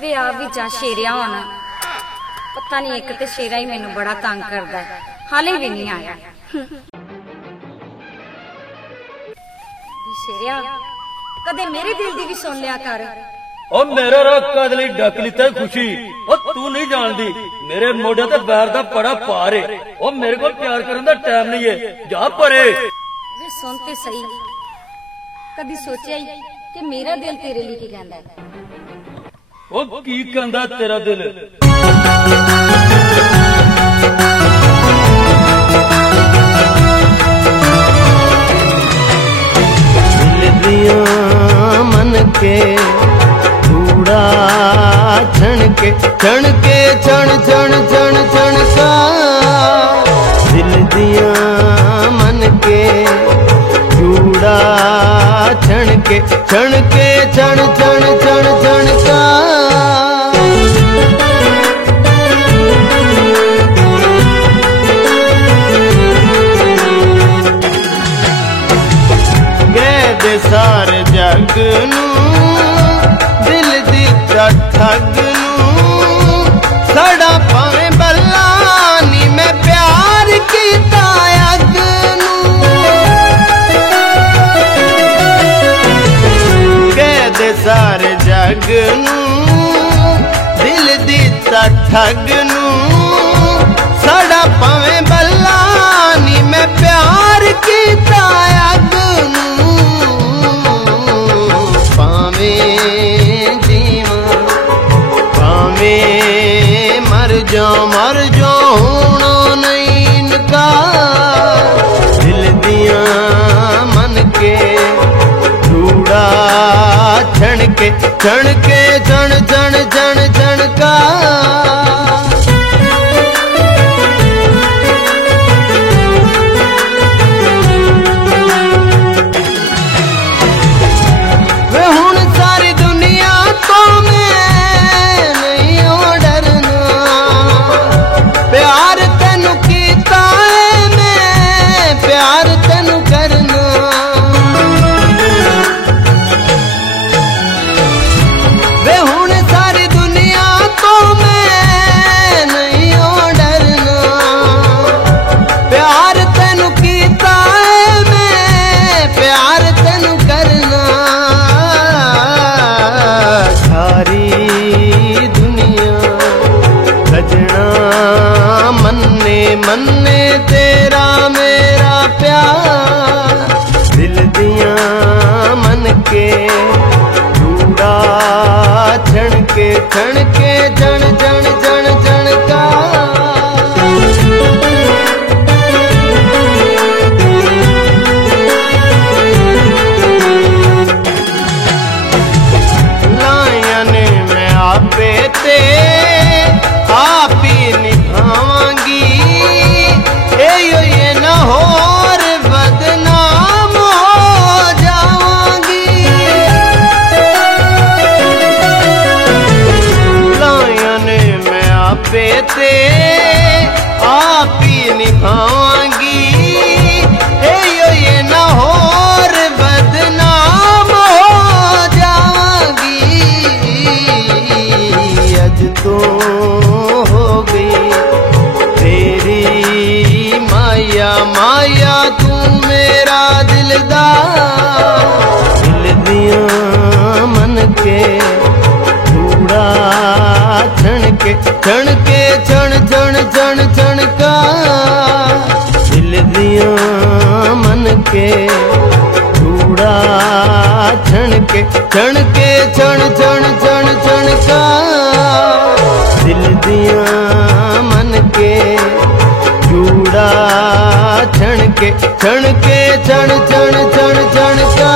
वे आ भी जा शेरिया होना पता नहीं, एक तो शेरा ही मैनू बड़ा तंग करता है, हाले भी नहीं आया। शेरिया कदे मेरे दिल दी भी सुन लिया कर। ओ मेरा रक्का दिल डक लिता खुशी। ओ तू नहीं जानती मेरे मोढे ते बैर दा बड़ा पार है। ओ मेरे को प्यार करने दा टाइम नहीं है, जा परे। वे सुन ते सही, कदी सोचा ही कि मेरा दिल तेरे लिए की कहंदा है? ओ की कहंदा तेरा दिल? मन के चूड़ा छण के छण छण छण का दिल दिया मन के चूड़ा छण के छण छण छण का सारे जग नू दिल दिता ठग नू सड़ा पावे बल्ला नी मैं प्यार कीता अग नू कह दे सारे जग नू दिल दिता ठग नू सड़ा पावे बल्ला नी मैं प्यार कीता अग नू मर जाओ होना नहीं इनका दिल दिया मन के चूड़ा छण के छण छण का वे हुण सारी दुनिया तो प्यार तेनू कीता है, मैं प्यार तेनू करना। वे हुण सारी दुनिया तो मैं नहीं हो डरना। प्यार तेनू कीता है, मैं प्यार तेनू करना। सारी दुनिया सजना मन्ने तेरा मेरा प्यार दिल दिया मन के चूड़ा छण के जण का लायन में आपे ते आप ही निभावांगी, ये न होर बदनाम हो जावांगी। लायन में आपे ते आप ही निभावांगी, ये न होर बदनाम हो जावांगी। अज तो हो गई तेरी माया माया तू मेरा दिलदार दिल दिया मन के चूड़ा छण के छण का दिल दिया मन के चूड़ा छण के छण का दिल दिया मन के चूड़ा छण के छण का